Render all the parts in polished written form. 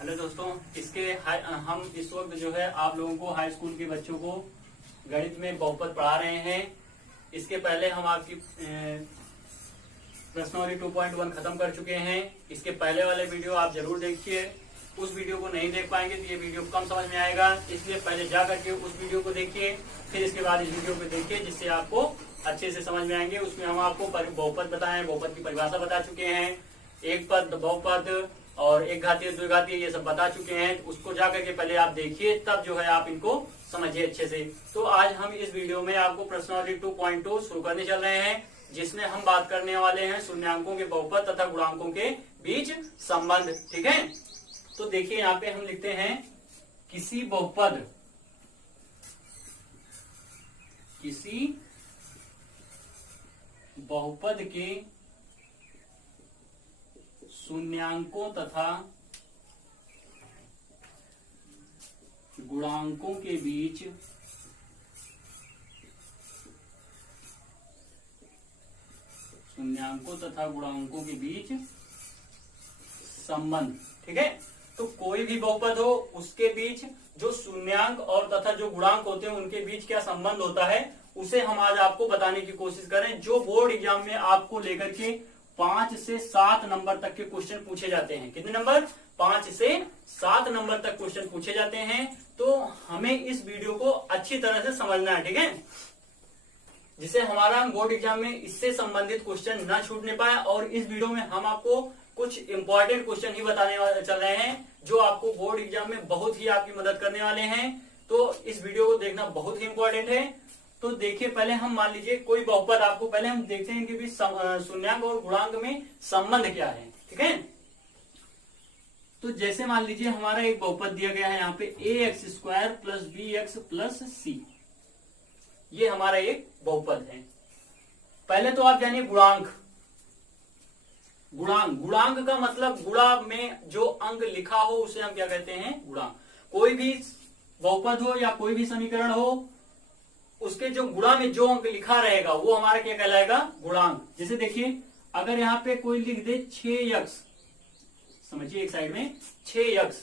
Hello दोस्तों, हम इस वक्त जो है आप लोगों को हाई स्कूल के बच्चों को गणित में बहुपद पढ़ा रहे हैं। इसके पहले हम आपकी प्रश्नावली 2.1 खत्म कर चुके हैं। इसके पहले वाले वीडियो आप जरूर देखिए। उस वीडियो को नहीं देख पाएंगे तो ये वीडियो कम समझ में आएगा, इसलिए पहले जा करके उस वीडियो को देखिए, फिर इसके बाद इस वीडियो को देखिए, जिससे आपको अच्छे से समझ में आएंगे। उसमें हम आपको बहुपद बताएं, बहुपद की परिभाषा बता चुके हैं, एक पद, बहुपद और एक घातीय, द्विघातीय, ये सब बता चुके हैं। उसको जाकर के पहले आप देखिए, तब जो है आप इनको समझिए अच्छे से। तो आज हम इस वीडियो में आपको प्रश्नावली 2.2 शुरू करने चल रहे हैं, जिसमें हम बात करने वाले हैं शून्यांकों के बहुपद तथा गुणांकों के बीच संबंध। ठीक है, तो देखिए यहाँ पे हम लिखते हैं किसी बहुपद के शून्यांकों तथा गुणांकों के बीच संबंध। ठीक है, तो कोई भी बहुपद हो उसके बीच जो शून्यांक और तथा जो गुणांक होते हैं उनके बीच क्या संबंध होता है, उसे हम आज आपको बताने की कोशिश करें। जो बोर्ड एग्जाम में आपको लेकर के 5 से 7 नंबर तक के क्वेश्चन पूछे जाते हैं। कितने नंबर? 5 से 7 नंबर तक क्वेश्चन पूछे जाते हैं। तो हमें इस वीडियो को अच्छी तरह से समझना है, ठीक है, जिससे हमारा बोर्ड एग्जाम में इससे संबंधित क्वेश्चन न छूटने पाए। और इस वीडियो में हम आपको कुछ इंपॉर्टेंट क्वेश्चन ही बताने वाले चल रहे हैं, जो आपको बोर्ड एग्जाम में बहुत ही आपकी मदद करने वाले हैं। तो इस वीडियो को देखना बहुत ही इंपॉर्टेंट है। तो देखिए, पहले हम मान लीजिए कोई बहुपद, आपको पहले हम देखते हैं कि भी शून्यांक और गुणांक में संबंध क्या है। ठीक है, तो जैसे मान लीजिए हमारा एक बहुपद दिया गया है यहाँ पे ax² + bx + c, ये हमारा एक बहुपद है। पहले तो आप जानिए गुणांक। गुणांक का मतलब गुणा में जो अंक लिखा हो उसे हम क्या कहते हैं? गुणांक। कोई भी बहुपद हो या कोई भी समीकरण हो, उसके जो गुणा में जो अंक लिखा रहेगा वो हमारा क्या कहलाएगा? गुणांक। जैसे देखिए, अगर यहाँ पे कोई लिख दे 6x, समझिए एक साइड में 6x,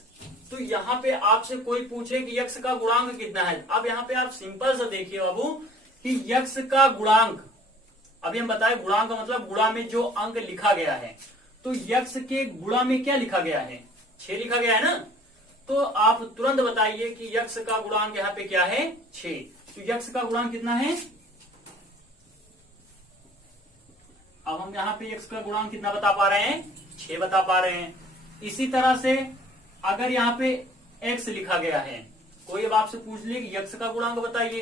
तो यहाँ पे आपसे कोई पूछे कि x का गुणांक कितना है। अब यहाँ पे आप सिंपल सा देखिए बाबू कि x का गुणांक, अभी हम बताए गुणांक का मतलब गुणा में जो अंक लिखा गया है, तो x के गुणा में क्या लिखा गया है? 6 लिखा गया है ना। तो आप तुरंत बताइए कि x का गुणांक यहाँ पे क्या है? 6। तो x का गुणांक कितना है? अब हम यहाँ पे x का गुणांक कितना बता पा रहे हैं? 6 बता पा रहे हैं। इसी तरह से अगर यहाँ पे x लिखा गया है, कोई अब आपसे पूछ ले कि x का गुणांक बताइए,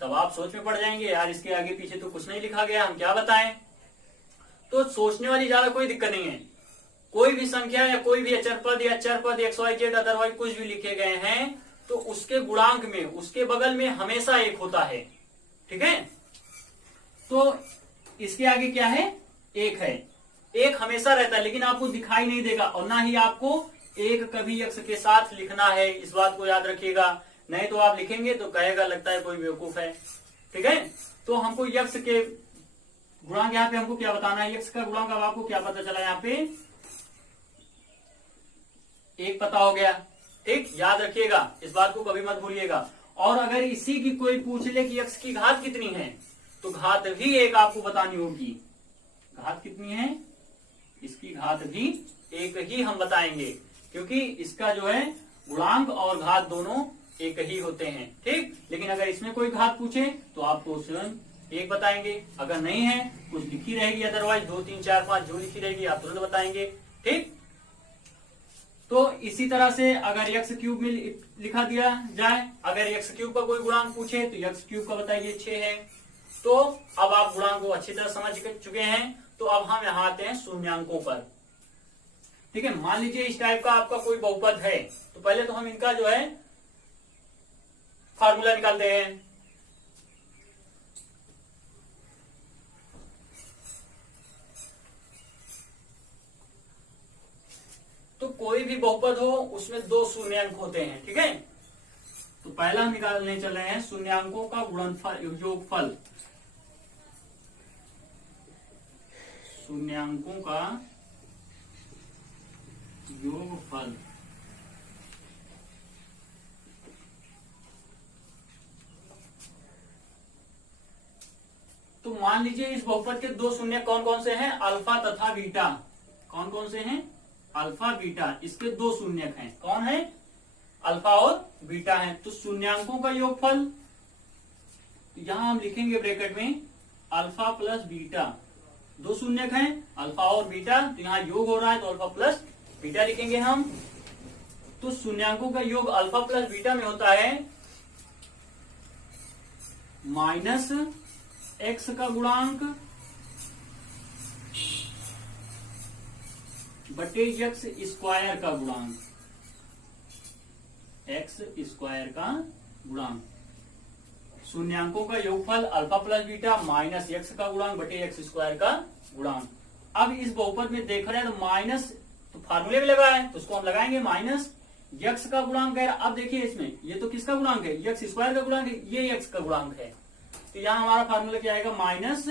तब आप सोच में पड़ जाएंगे, यार इसके आगे पीछे तो कुछ नहीं लिखा गया, हम क्या बताएं। तो सोचने वाली ज्यादा कोई दिक्कत नहीं है। कोई भी संख्या या कोई भी अचर पद या चर पद XYZ अदरवाइज कुछ भी लिखे गए हैं, तो उसके गुणांक में उसके बगल में हमेशा 1 होता है। ठीक है, तो इसके आगे क्या है? 1 है। 1 हमेशा रहता है, लेकिन आपको दिखाई नहीं देगा, और ना ही आपको 1 कभी x के साथ लिखना है, इस बात को याद रखिएगा। नहीं तो आप लिखेंगे तो कहेगा लगता है कोई बेवकूफ है। ठीक है, तो हमको x के गुणांक यहाँ पे हमको क्या बताना है? x का गुणांक अब आपको क्या पता चला? यहाँ पे 1 पता हो गया। ठीक, याद रखिएगा, इस बात को कभी मत भूलिएगा। और अगर इसी की कोई पूछ ले कि x की घात कितनी है, तो घात भी 1 आपको बतानी होगी। घात कितनी है? इसकी घात भी 1 ही हम बताएंगे, क्योंकि इसका जो है गुणांक और घात दोनों 1 ही होते हैं। ठीक, लेकिन अगर इसमें कोई घात पूछे तो आपको स्वयं 1 बताएंगे। अगर नहीं है, कुछ लिखी रहेगी, अदरवाइज 2, 3, 4, 5 जो लिखी रहेगी आप तुरंत बताएंगे। ठीक, तो इसी तरह से अगर x³ में लिखा दिया जाए, अगर x³ का कोई गुणांक पूछे तो x³ का बताइए 6 है। तो अब आप गुणांक को अच्छी तरह समझ चुके हैं। तो अब हम यहाँ आते हैं शून्यांकों पर। ठीक है, मान लीजिए इस टाइप का आपका कोई बहुपद है, तो पहले तो हम इनका जो है फार्मूला निकालते हैं। तो कोई भी बहुपद हो उसमें 2 शून्यांक होते हैं। ठीक है, तो पहला हम निकालने चल रहे हैं शून्यांकों का गुणनफल, योगफल। शून्यांकों का योगफल। मान लीजिए इस बहुपद के दो शून्य कौन कौन से हैं, अल्फा तथा बीटा। कौन कौन से हैं, अल्फा बीटा, इसके दो शून्यक हैं। कौन है, अल्फा और बीटा है। तो शून्यांकों का योगफल, तो यहां हम लिखेंगे ब्रैकेट में अल्फा प्लस बीटा, दो शून्यक हैं अल्फा और बीटा, तो यहाँ योग हो रहा है तो अल्फा प्लस बीटा लिखेंगे हम। तो शून्यांकों का योग अल्फा प्लस बीटा में होता है माइनस एक्स का गुणांक बटे एक्स स्क्वायर का गुणांक, एक्स स्क्वायर का गुणांक। शून्यांकों का योगफल alpha plus beta minus x का गुणांक बटे एक्स स्क्वायर का गुणांक। अब इस बहुपद में देख रहे हैं तो माइनस, तो फार्मूले में लगा है तो उसको हम लगाएंगे माइनस एक्स का गुणांक है। अब देखिए इसमें ये तो किसका गुणांक है, एक्स स्क्वायर का गुणांक है, ये एक्स का गुणांक है। तो यहाँ हमारा फार्मूला क्या आएगा, माइनस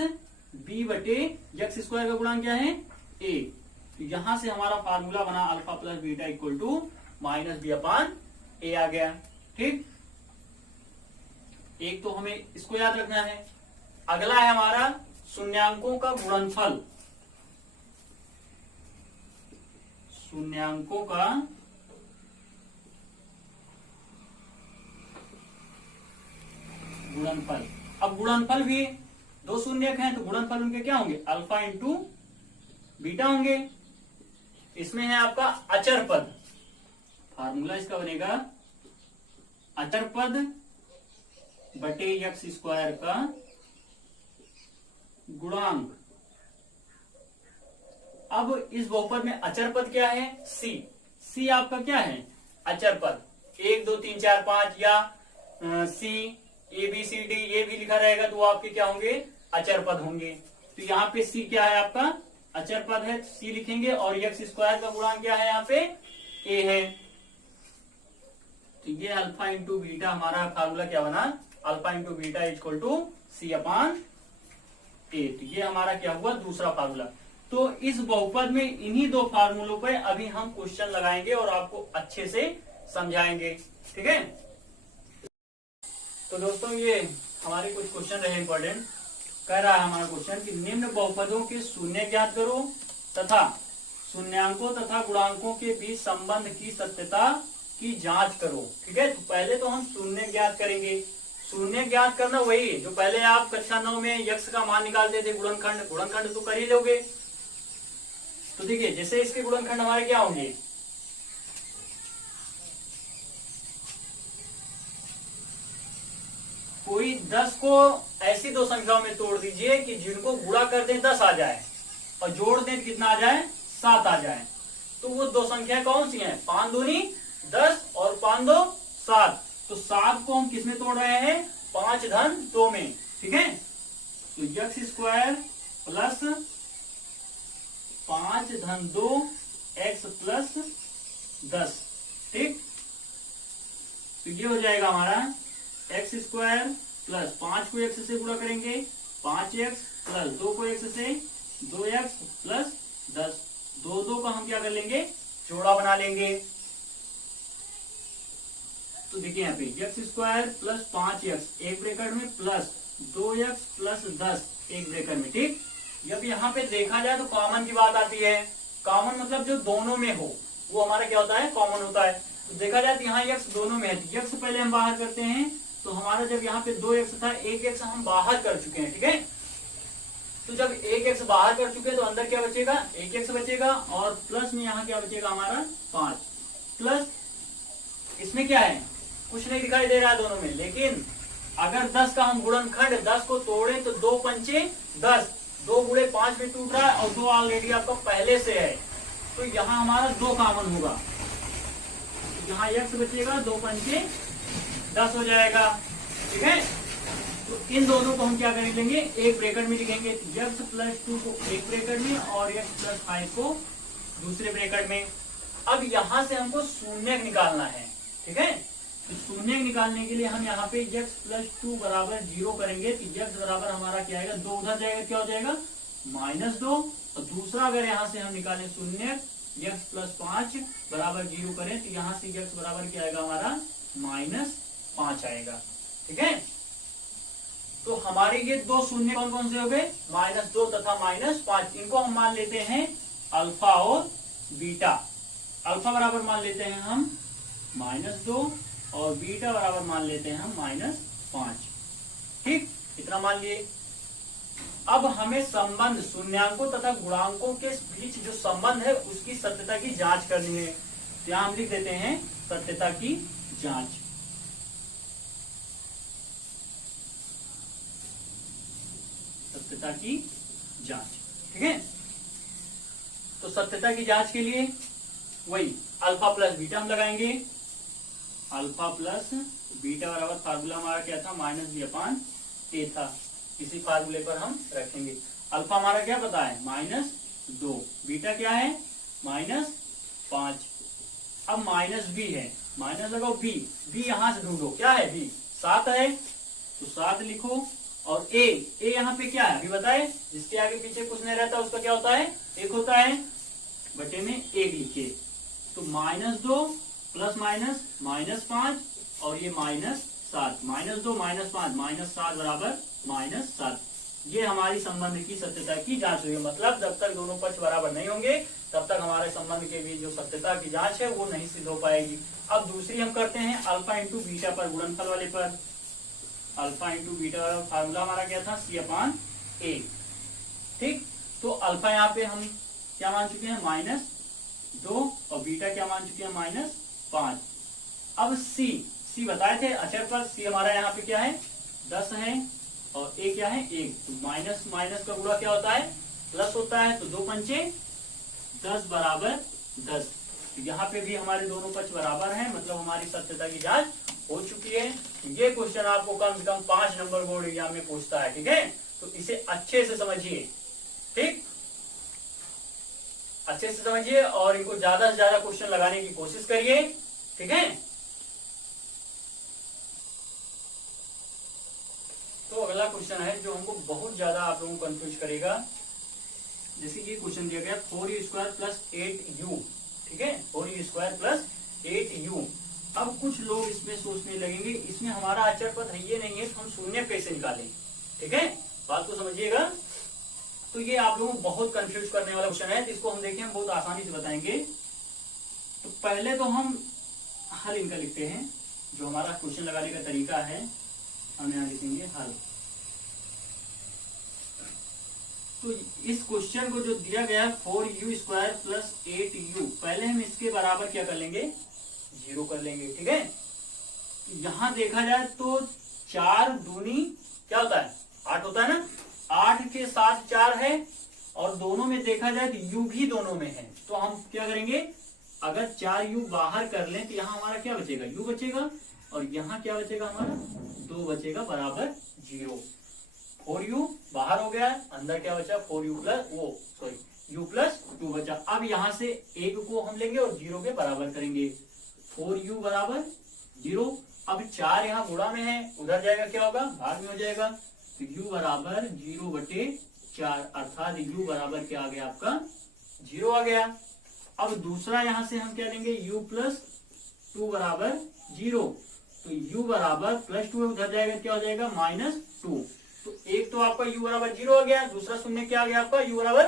बी बटे एक्स स्क्वायर का गुणांक क्या है, ए। तो यहां से हमारा फार्मूला बना alpha plus beta equal to minus b upon a आ गया। ठीक, एक तो हमें इसको याद रखना है। अगला है हमारा शून्यांकों का गुणनफल। शून्यांकों का गुणनफल। अब गुणनफल भी दो शून्यक हैं तो गुणनफल उनके क्या होंगे, अल्फा इंटू बीटा होंगे। इसमें है आपका अचर पद, फार्मूला इसका बनेगा अचर पद बटे एक्स स्क्वायर का गुणांक। अब इस बहुपद में अचर पद क्या है, सी। सी आपका क्या है, अचर पद, 1 2 3 4 5 या सी ए बी सी डी ये भी लिखा रहेगा तो वो आपके क्या होंगे, अचर पद होंगे। तो यहाँ पे सी क्या है आपका, अचर पद है, सी लिखेंगे। और एक्स स्क्वायर का गुणांक क्या है, यहाँ पे ए है। तो ये अल्फा इंटू बीटा हमारा फार्मूला क्या बना, alpha into beta equal to c upon a. तो ये हमारा क्या हुआ, दूसरा फार्मूला। तो इस बहुपद में इन्हीं दो फार्मूलों पे अभी हम क्वेश्चन लगाएंगे और आपको अच्छे से समझाएंगे। ठीक है, तो दोस्तों ये हमारे कुछ क्वेश्चन रहे इंपॉर्टेंट। कह रहा है हमारा क्वेश्चन कि निम्न बहुपदों के शून्य ज्ञात करो तथा शून्यांकों तथा गुणांकों के बीच संबंध की सत्यता की जांच करो। ठीक है, तो पहले तो हम शून्य ज्ञात करेंगे। शून्य ज्ञात करना वही जो पहले आप कक्षा 9 में यक्ष का मान निकालते थे, गुणनखंड। गुणनखंड तो कर ही लोगे। तो देखिए जैसे इसके गुणनखंड हमारे क्या होंगे, कोई 10 को ऐसी दो संख्याओं में तोड़ दीजिए कि जिनको गुणा कर दें 10 आ जाए और जोड़ दें तो कितना आ जाए, 7 आ जाए। तो वो दो संख्या कौन सी हैं, 5 दूनी 10 और 5 दो 7। तो 7 को हम किस में तोड़ रहे हैं, 5 धन 2 में। ठीक है, तो एक्स स्क्वायर प्लस 5 धन 2 एक्स प्लस 10। ठीक, तो ये हो जाएगा हमारा एक्स स्क्वायर प्लस 5 को एक्स से गुणा करेंगे 5x प्लस 2 को एक्स से 2x प्लस 10। 2 का हम क्या कर लेंगे, जोड़ा बना लेंगे। तो देखिए यहाँ पे एक्स स्क्वायर प्लस 5x एक ब्रैकेट में प्लस 2x प्लस 10 एक ब्रैकेट में। ठीक, जब यहाँ पे देखा जाए तो कॉमन की बात आती है। कॉमन मतलब जो दोनों में हो वो हमारा क्या होता है, कॉमन होता है। तो देखा जाए तो यहाँ x दोनों में है, तो x पहले हम बाहर करते हैं। तो हमारा जब यहाँ पे 2x था, 1x हम बाहर कर चुके हैं। ठीक है, तो जब 1x बाहर कर चुके हैं तो अंदर क्या बचेगा, 1x बचेगा और प्लस में यहाँ क्या बचेगा हमारा 5। प्लस इसमें क्या है, कुछ नहीं दिखाई दे रहा है दोनों में। लेकिन अगर 10 का हम गुणनखंड 10 को तोड़े तो 2 पंचे 10, 2 गुणे 5 में टूट रहा है और 2 ऑलरेडी आपका पहले से है। तो यहाँ हमारा 2 कॉमन होगा, यहाँ x बचेगा, 2 पंचे 10 हो जाएगा। ठीक है, तो इन दोनों को हम क्या कर लेंगे, एक ब्रैकेट में लिखेंगे। x प्लस 2 को एक ब्रैकेट में और x प्लस 5 को दूसरे ब्रैकेट में। अब यहां से हमको शून्य निकालना है। ठीक है, तो शून्य निकालने के लिए हम यहाँ पे x प्लस 2 बराबर 0 करेंगे। तो x बराबर हमारा क्या आएगा, 2 उधर जाएगा, क्या हो जाएगा -2। और दूसरा अगर यहाँ से हम निकालें शून्य, x प्लस 5 बराबर 0 करें तो यहाँ से x बराबर क्या आएगा हमारा -5 आएगा। ठीक है, तो हमारे ये दो शून्य कौन कौन से हो गए, -2 तथा -5, इनको हम मान लेते हैं अल्फा और बीटा। अल्फा बराबर मान लेते हैं हम -2 और बीटा बराबर मान लेते हैं हम -5। ठीक, इतना मान लिए। अब हमें संबंध शून्यांकों तथा गुणांकों के बीच जो संबंध है उसकी सत्यता की जांच करनी है। तो यहां हम लिख देते हैं सत्यता की जांच। सत्यता की जांच, ठीक है। तो सत्यता की जांच के लिए वही अल्फा प्लस बीटा हम लगाएंगे। अल्फा प्लस बीटा बराबर फार्मूला हमारा क्या था, -b/a था। इसी फार्मूले पर हम रखेंगे। अल्फा हमारा क्या पता है, -2, बीटा क्या है -5। अब -b है, माइनस लगाओ b यहां से ढूंढो, क्या है b 7 है तो 7 लिखो। और a यहाँ पे क्या है अभी बताए, जिसके आगे पीछे कुछ नहीं रहता उसका क्या होता है, 1 होता है, बटे में 1 लिखिए। तो -2 प्लस माइनस -5 और ये -7, -2 -5 -7 बराबर -7। ये हमारी संबंध की सत्यता की जांच हुई है। मतलब जब तक दोनों पक्ष बराबर नहीं होंगे तब तक हमारे संबंध के बीच जो सत्यता की जांच है वो नहीं सिद्ध हो पाएगी। अब दूसरी हम करते हैं अल्फा इंटू बीटा पर, गुणनफल वाले पर। अल्फा इंटू बीटा वाला फार्मूला हमारा क्या था, c/a। ठीक, तो अल्फा यहाँ पे हम क्या मान चुके हैं -2 और बीटा क्या मान चुके हैं -5। अब c बताए थे अचर पर, c हमारा यहाँ पे क्या है 10 है और a क्या है 1। तो माइनस माइनस का गुणा क्या होता है, प्लस होता है। तो 2 पंचे 10 बराबर 10। तो यहाँ पे भी हमारे दोनों पक्ष बराबर हैं, मतलब हमारी सत्यता की जांच हो चुकी है। ये क्वेश्चन आपको कम से कम 5 नंबर बोर्ड एग्जाम में पूछता है, ठीक है। तो इसे अच्छे से समझिए, ठीक, अच्छे से समझिए और इनको ज्यादा से ज्यादा क्वेश्चन लगाने की कोशिश करिए, ठीक है। तो अगला क्वेश्चन है जो हमको बहुत ज्यादा आप लोगों को कंफ्यूज करेगा। जैसे ये क्वेश्चन दिया गया 4u² प्लस 8u, ठीक है, 4u² प्लस 8u। अब कुछ लोग इसमें सोचने लगेंगे इसमें हमारा अचर पद है ये नहीं है तो हम शून्य कैसे निकालें, ठीक है, बात को समझिएगा। तो ये आप लोगों को बहुत कंफ्यूज करने वाला क्वेश्चन है, तो इसको हम देखें हम बहुत आसानी से बताएंगे। तो पहले तो हम हल इनका लिखते हैं, जो हमारा क्वेश्चन लगाने का तरीका है हम यहाँ लिखेंगे हल। तो इस क्वेश्चन को जो दिया गया है 4u² प्लस 8u, पहले हम इसके बराबर क्या कर लेंगे, 0 कर लेंगे, ठीक है। तो यहां देखा जाए तो 4 दूनी क्या होता है 8 होता है ना, 8 के साथ 4 है और दोनों में देखा जाए तो u भी दोनों में है। तो हम क्या करेंगे, अगर 4u बाहर कर लें तो यहाँ हमारा क्या बचेगा, u बचेगा और यहाँ क्या बचेगा हमारा 2 बचेगा बराबर 0। 4u बाहर हो गया, अंदर क्या बचा 4u प्लस u प्लस 2 बचा। अब यहाँ से 1 को हम लेंगे और 0 के बराबर करेंगे, 4u बराबर 0। अब 4 यहाँ गुणा में है, उधर जाएगा क्या होगा, भाग में हो जाएगा। तो u बराबर 0/4, अर्थात u बराबर क्या आ गया आपका 0 आ गया। अब दूसरा यहाँ से हम क्या लेंगे, u प्लस 2 बराबर 0। तो u बराबर +2 उधर जाएगा क्या हो जाएगा -2। तो एक तो आपका u बराबर 0 आ गया, दूसरा शून्य क्या आ गया आपका u बराबर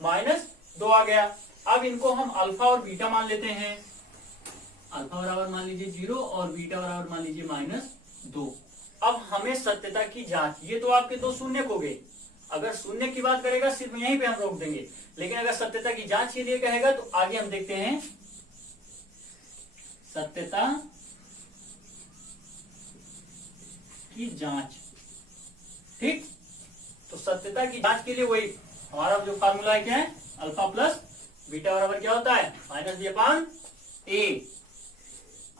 -2 आ गया। अब इनको हम अल्फा और बीटा मान लेते हैं। अल्फा बराबर मान लीजिए 0 और बीटा बराबर मान लीजिए -2। अब हमें सत्यता की जांच, ये तो आपके दो शून्य हो गए। अगर शून्य की बात करेगा सिर्फ यहीं पे हम रोक देंगे, लेकिन अगर सत्यता की जांच के लिए कहेगा तो आगे हम देखते हैं सत्यता की जांच, ठीक। तो सत्यता की जांच के लिए वही हमारा जो फार्मूला है क्या है, अल्फा प्लस बीटा बराबर क्या होता है -b/a।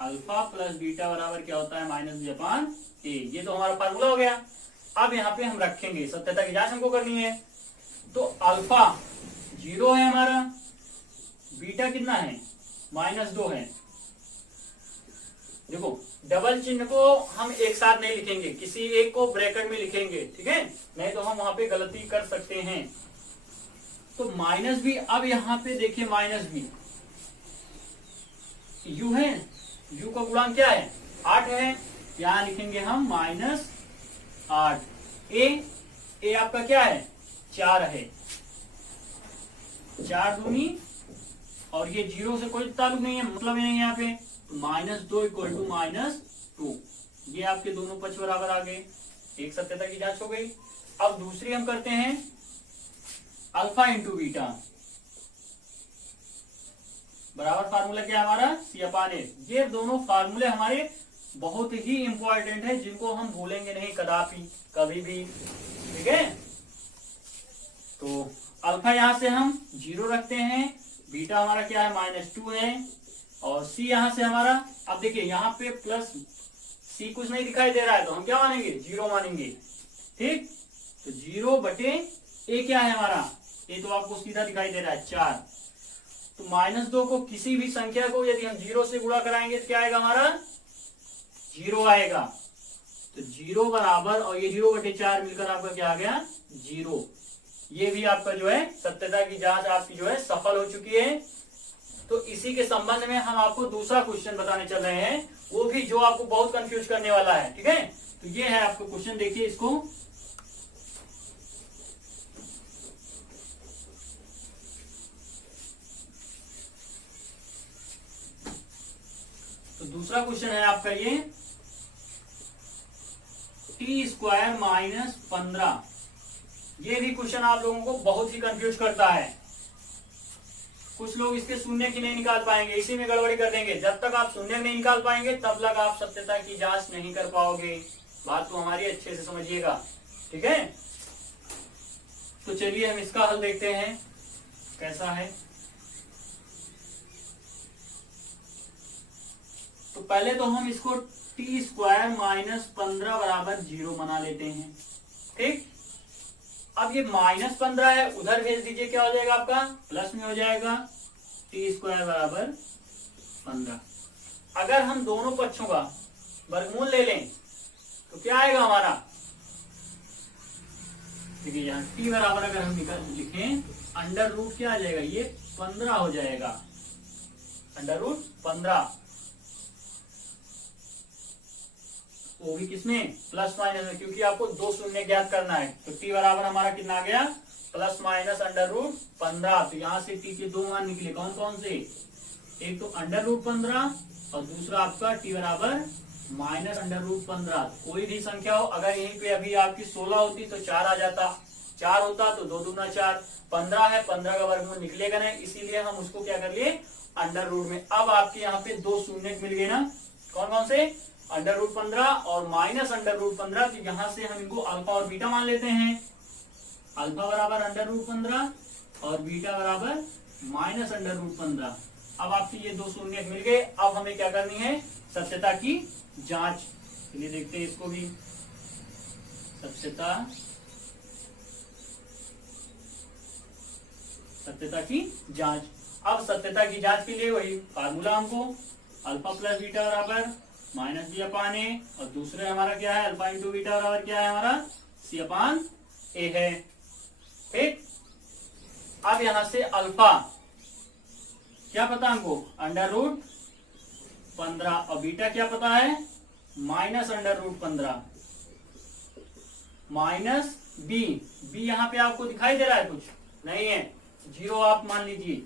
अल्फा प्लस बीटा बराबर क्या होता है -b/a। ये तो हमारा फार्मूला हो गया। अब यहाँ पे हम रखेंगे, सत्यता की जांच हमको करनी है। तो अल्फा 0 है हमारा, बीटा कितना है -2 है। देखो डबल चिन्ह को हम एक साथ नहीं लिखेंगे, किसी एक को ब्रैकेट में लिखेंगे, ठीक है, नहीं तो हम वहां पे गलती कर सकते हैं। तो -b, अब यहाँ पे देखिए -b, u है, u का गुणांक क्या है 8 है, यहाँ लिखेंगे हम -8। ए आपका क्या है 4 है, 4 दूनी और ये 0 से कोई ताल्लुक नहीं है, मतलब नहीं है यहाँ पे, -2 इक्वल टू -2, ये आपके दोनों पक्ष बराबर आ गए, एक सत्यता की जांच हो गई। अब दूसरी हम करते हैं अल्फा इंटू बीटा, बराबर फार्मूला क्या है हमारा C/A। ये दोनों फार्मूले हमारे बहुत ही इंपॉर्टेंट है, जिनको हम भूलेंगे नहीं कदापि कभी भी, ठीक है। तो अल्फा यहां से हम 0 रखते हैं, बीटा हमारा क्या है -2 है, और C यहां से हमारा, अब देखिए यहाँ पे प्लस C कुछ नहीं दिखाई दे रहा है तो हम क्या मानेंगे 0 मानेंगे, ठीक। तो 0/A क्या है हमारा, ये तो आपको सीधा दिखाई दे रहा है 4। तो -2 को किसी भी संख्या को यदि हम 0 से गुणा कराएंगे तो क्या आएगा हमारा 0 आएगा। तो 0 बराबर, और ये 0/4 मिलकर आपका क्या आ गया 0। ये भी आपका जो है सत्यता की जांच आपकी जो है सफल हो चुकी है। तो इसी के संबंध में हम आपको दूसरा क्वेश्चन बताने चल रहे हैं, वो भी जो आपको बहुत कंफ्यूज करने वाला है, ठीक है। तो ये है आपको क्वेश्चन, देखिए इसको, तो दूसरा क्वेश्चन है आपका ये t² - 15। ये भी क्वेश्चन आप लोगों को बहुत ही कंफ्यूज करता है, कुछ लोग इसके शून्य की नहीं निकाल पाएंगे, इसी में गड़बड़ी कर देंगे। जब तक आप शून्य नहीं निकाल पाएंगे तब तक आप सत्यता की जांच नहीं कर पाओगे, बात तो हमारी अच्छे से समझिएगा, ठीक है। तो चलिए हम इसका हल देखते हैं कैसा है। तो पहले तो हम इसको t² - 15 बराबर 0 बना लेते हैं, ठीक। अब ये -15 है, उधर भेज दीजिए, क्या हो जाएगा आपका प्लस में हो जाएगा, t² बराबर 15। अगर हम दोनों पक्षों का वर्गमूल ले लें तो क्या आएगा हमारा, देखिए यहाँ t बराबर अगर हम लिखें अंडर रूट क्या आ जाएगा, ये 15 हो जाएगा, अंडर रूट 15, वो भी किसमें प्लस माइनस में, क्योंकि आपको 2 शून्य ज्ञात करना है। तो t बराबर हमारा कितना आ गया ±√15। तो यहाँ से t के 2 मान निकले, कौन कौन से, एक तो √15 और दूसरा आपका t बराबर -√15। कोई भी संख्या हो, अगर यहीं पे अभी आपकी 16 होती तो 4 आ जाता, 4 होता तो 2 दूना 4, 15 है, 15 का वर्गमूल निकलेगा नहीं, इसीलिए हम उसको क्या कर लिए अंडर रूट में। अब आपके यहाँ पे 2 शून्य मिल गए ना, कौन कौन से, √15 और -√15। तो यहाँ से हम इनको अल्फा और बीटा मान लेते हैं, अल्फा बराबर √15 और बीटा बराबर -√15। अब आपके ये 2 शून्य मिल गए। अब हमें क्या करनी है, सत्यता की जांच। चलिए देखते हैं इसको भी, सत्यता की जांच। अब सत्यता की जांच के लिए वही फार्मूला, हमको अल्फा प्लस बीटा बराबर -b/a, और दूसरे हमारा क्या है अल्फा इंटू बीटा बराबर क्या है हमारा C/a है, ठीक। अब यहां से अल्फा क्या पता हमको √15 और बीटा क्या पता है -√15 माइनस बी यहाँ पे आपको दिखाई दे रहा है, कुछ नहीं है, 0 आप मान लीजिए।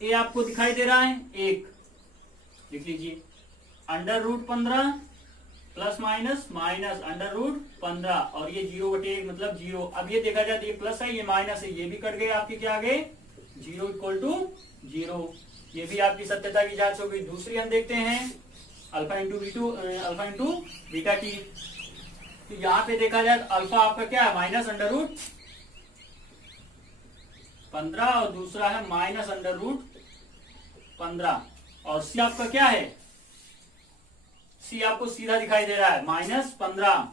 ए आपको दिखाई दे रहा है 1, लिख लीजिए √15 प्लस माइनस माइनस √15 और ये 0/1 मतलब 0। अब ये देखा जाए तो ये प्लस है, ये माइनस है, ये भी कट गए, आपके क्या आ गए 0 = 0। ये भी आपकी सत्यता की जांच होगी। दूसरी हम देखते हैं अल्फा इंटू बीटा की। तो यहाँ पे देखा जाए तो अल्फा आपका क्या है -√15 और दूसरा है -√15 और सी आपका क्या है, सी आपको सीधा दिखाई दे रहा है -15।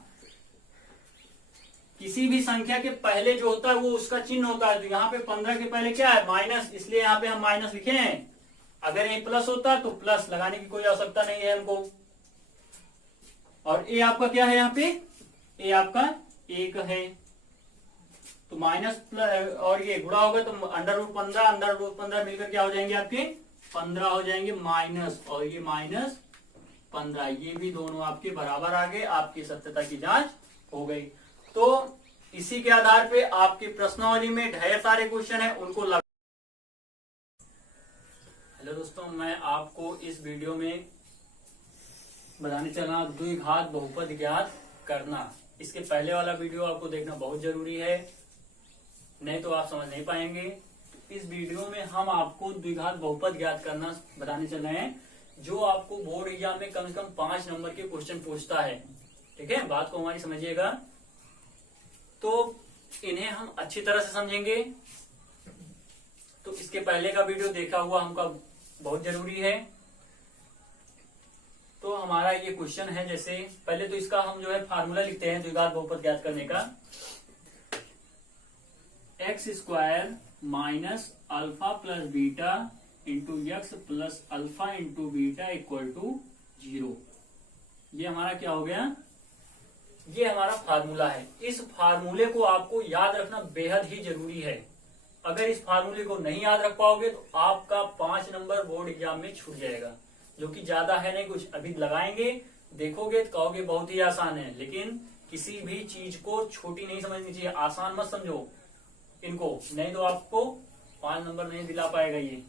किसी भी संख्या के पहले जो होता है वो उसका चिन्ह होता है। तो यहाँ पे 15 के पहले क्या है माइनस, इसलिए यहाँ पे हम माइनस लिखे हैं। अगर ये प्लस होता तो प्लस लगाने की कोई आवश्यकता नहीं है हमको। और ए आपका क्या है, यहाँ पे ए आपका 1 है, तो माइनस और ये गुणा होगा तो √15 मिलकर क्या हो जाएंगे आपके 15 हो जाएंगे माइनस, और ये -15, ये भी दोनों आपके बराबर आ गए, आपकी सत्यता की जांच हो गई। तो इसी के आधार पे आपकी प्रश्नावली में ढेर सारे क्वेश्चन है, उनको लगा। हेलो दोस्तों, मैं आपको इस वीडियो में बताने चला द्विघात बहुपद ज्ञात करना। इसके पहले वाला वीडियो आपको देखना बहुत जरूरी है, नहीं तो आप समझ नहीं पाएंगे। इस वीडियो में हम आपको द्विघात बहुपद ज्ञात करना बताने चल रहे हैं, जो आपको बोर्ड एग्जाम में कम से कम 5 नंबर के क्वेश्चन पूछता है। ठीक है, बात को हमारी समझिएगा। तो इन्हें हम अच्छी तरह से समझेंगे, तो इसके पहले का वीडियो देखा हुआ हमका बहुत जरूरी है। तो हमारा ये क्वेश्चन है, जैसे पहले तो इसका हम जो है फार्मूला लिखते हैं द्विघात बहुपद ज्ञात करने का। X square minus alpha plus beta into x plus alpha into beta equal to 0। ये हमारा क्या हो गया, ये हमारा फार्मूला है। इस फार्मूले को आपको याद रखना बेहद ही जरूरी है। अगर इस फार्मूले को नहीं याद रख पाओगे तो आपका 5 नंबर बोर्ड एग्जाम में छूट जाएगा, जो कि ज्यादा है नहीं कुछ। अभी लगाएंगे, देखोगे तो कहोगे बहुत ही आसान है, लेकिन किसी भी चीज को छोटी नहीं समझनी चाहिए, आसान मत समझो इनको, नहीं तो आपको 5 नंबर नहीं दिला पाएगा ये।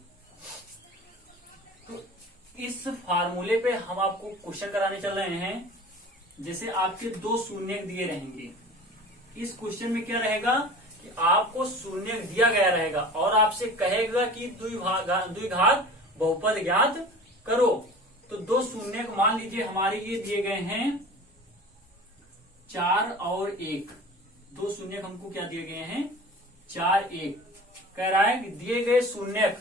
तो इस फार्मूले पे हम आपको क्वेश्चन कराने चल रहे हैं। जैसे आपके 2 शून्य दिए रहेंगे, इस क्वेश्चन में क्या रहेगा कि आपको शून्य दिया गया रहेगा और आपसे कहेगा कि द्विघात बहुपद ज्ञात करो। तो 2 शून्य मान लीजिए हमारे ये दिए गए हैं 4 और 1। 2 शून्य हमको क्या दिए गए हैं, 4 1। कह रहा है कि दिए गए शून्य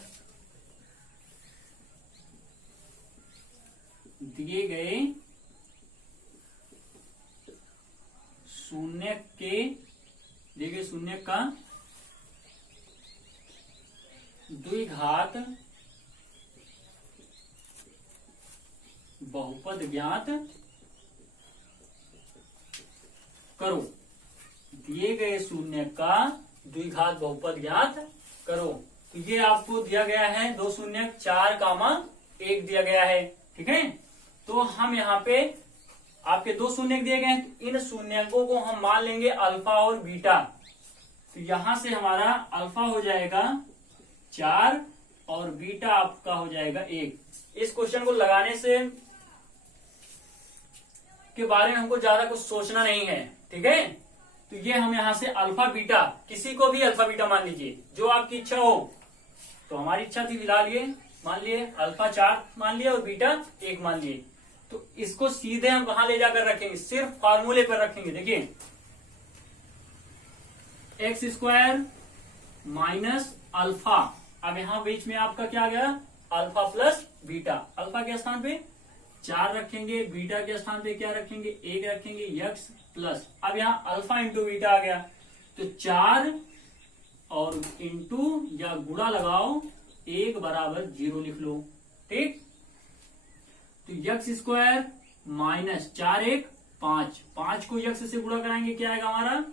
शून्य का द्विघात बहुपद ज्ञात करो। दिए गए शून्य का द्विघात बहुपद ज्ञात करो। तो ये आपको दिया गया है 2 शून्य 4 कामा 1 दिया गया है। ठीक है, तो हम यहाँ पे आपके 2 शून्य दिए गए हैं, इन शून्यकों को हम मान लेंगे अल्फा और बीटा। तो यहां से हमारा अल्फा हो जाएगा 4 और बीटा आपका हो जाएगा 1। इस क्वेश्चन को लगाने से के बारे में हमको ज्यादा कुछ सोचना नहीं है। ठीक है, तो ये हम यहां से अल्फा बीटा, किसी को भी अल्फा बीटा मान लीजिए, जो आपकी इच्छा हो। तो हमारी इच्छा थी फिलहाल ये मान लिए अल्फा 4 मान लिया और बीटा 1 मान लिए। तो इसको सीधे हम कहां ले जाकर रखेंगे, सिर्फ फार्मूले पर रखेंगे। देखिए, एक्स स्क्वायर माइनस अल्फा, अब यहां बीच में आपका क्या आ गया, अल्फा प्लस बीटा। अल्फा के स्थान पे 4 रखेंगे, बीटा के स्थान पे क्या रखेंगे, 1 रखेंगे, एक्स प्लस, अब यहां अल्फा इंटू बीटा आ गया। तो 4 और इंटू या गुणा लगाओ, 1 बराबर 0 लिख लो। ठीक, तो एक्स स्क्वायर माइनस 4 1 5, 5 को एक्स से गुणा कराएंगे, क्या आएगा हमारा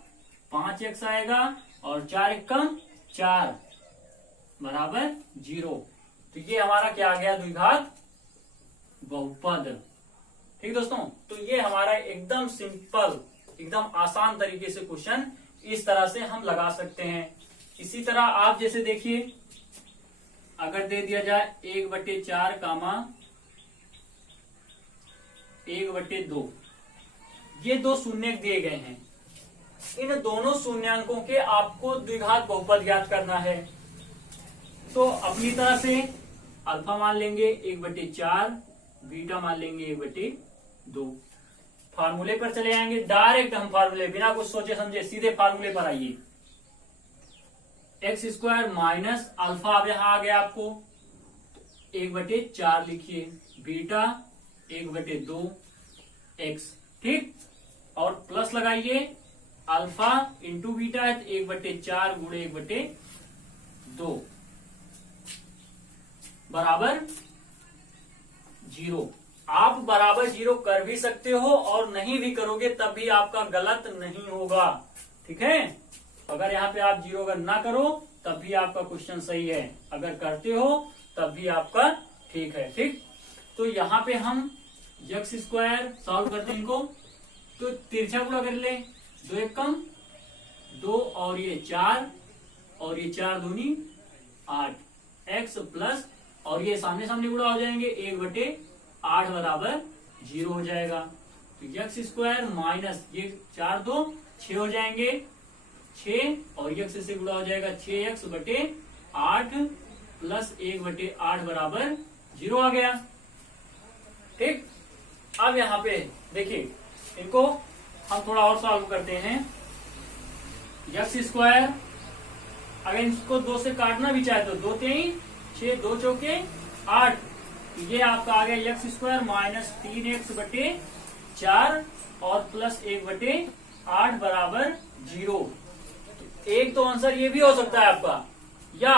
5x आएगा, और 4 1 कम 4 बराबर 0। तो ये हमारा क्या आ गया, द्विघात बहुपद। ठीक दोस्तों, तो ये हमारा एकदम सिंपल, एकदम आसान तरीके से क्वेश्चन इस तरह से हम लगा सकते हैं। इसी तरह आप जैसे देखिए, अगर दे दिया जाए 1/4 कामा 1/2, ये 2 शून्य दिए गए हैं। इन दोनों शून्यांकों के आपको द्विघात बहुपद ज्ञात करना है। तो अपनी तरह से अल्फा मान लेंगे 1/4, बीटा मान लेंगे 1/2। फार्मूले पर चले आएंगे, डायरेक्ट हम फार्मूले, बिना कुछ सोचे समझे सीधे फार्मूले पर आइए। एक्स स्क्वायर माइनस अल्फा, अब यहां आ गया आपको 1/4 लिखिए, बीटा 1/2 एक्स। ठीक, और प्लस लगाइए, अल्फा इंटू बीटा है तो 1/4 गुणे 1/2 बराबर 0। आप बराबर 0 कर भी सकते हो और नहीं भी करोगे तब भी आपका गलत नहीं होगा। ठीक है, अगर यहाँ पे आप 0 अगर ना करो तब भी आपका क्वेश्चन सही है, अगर करते हो तब भी आपका ठीक है। ठीक, तो यहाँ पे हम एक्स स्क्वायर सॉल्व करते हैं इनको, तो तिरछा गुणा कर ले, 2 एक कम 2 और ये 4 और ये 4 दूनी 8 एक्स प्लस और ये सामने सामने गुणा हो जाएंगे 1/8 बराबर 0 हो जाएगा। तो एक्स स्क्वायर माइनस ये 4 2 6 हो जाएंगे 6 और एक्स से गुणा हो जाएगा 6x/8 प्लस 1/8 बराबर 0 आ गया। ठीक, अब यहाँ पे देखिए इनको हम थोड़ा और सॉल्व करते हैं। एक्स स्क्वायर अगर इसको 2 से काटना भी चाहे तो 2 3 6 2 चौके 8 ये आपका आ गया एक्स स्क्वायर माइनस 3x/4 और प्लस 1/8 बराबर 0। एक तो आंसर ये भी हो सकता है आपका, या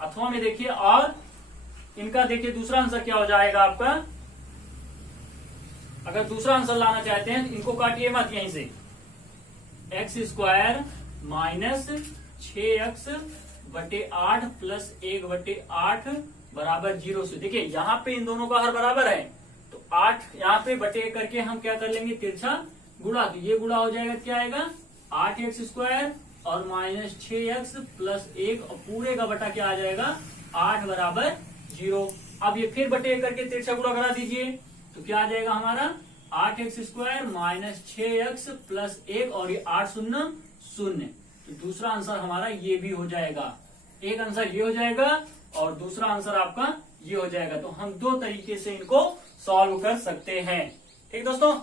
अथवा में देखिए और इनका देखिए दूसरा आंसर क्या हो जाएगा आपका। अगर दूसरा आंसर लाना चाहते हैं इनको काटिए मत यहीं से, x square minus 6x/8 plus 1/8 बराबर 0 से। देखिए यहाँ पे इन दोनों का हर बराबर है तो 8 यहाँ पे बटे करके हम क्या कर लेंगे तिरछा गुणा, तो ये गुणा हो जाएगा क्या आएगा 8x स्क्वायर और माइनस 6x प्लस 1 और पूरे का बटा क्या आ जाएगा 8 बराबर 0। अब ये फिर बटे करके तिरछा गुणा करा दीजिए तो क्या आ जाएगा हमारा 8x square minus 6x plus 1 और ये 8 शून्य 0। तो दूसरा आंसर हमारा ये भी हो जाएगा, एक आंसर ये हो जाएगा और दूसरा आंसर आपका ये हो जाएगा। तो हम 2 तरीके से इनको सॉल्व कर सकते हैं। ठीक दोस्तों।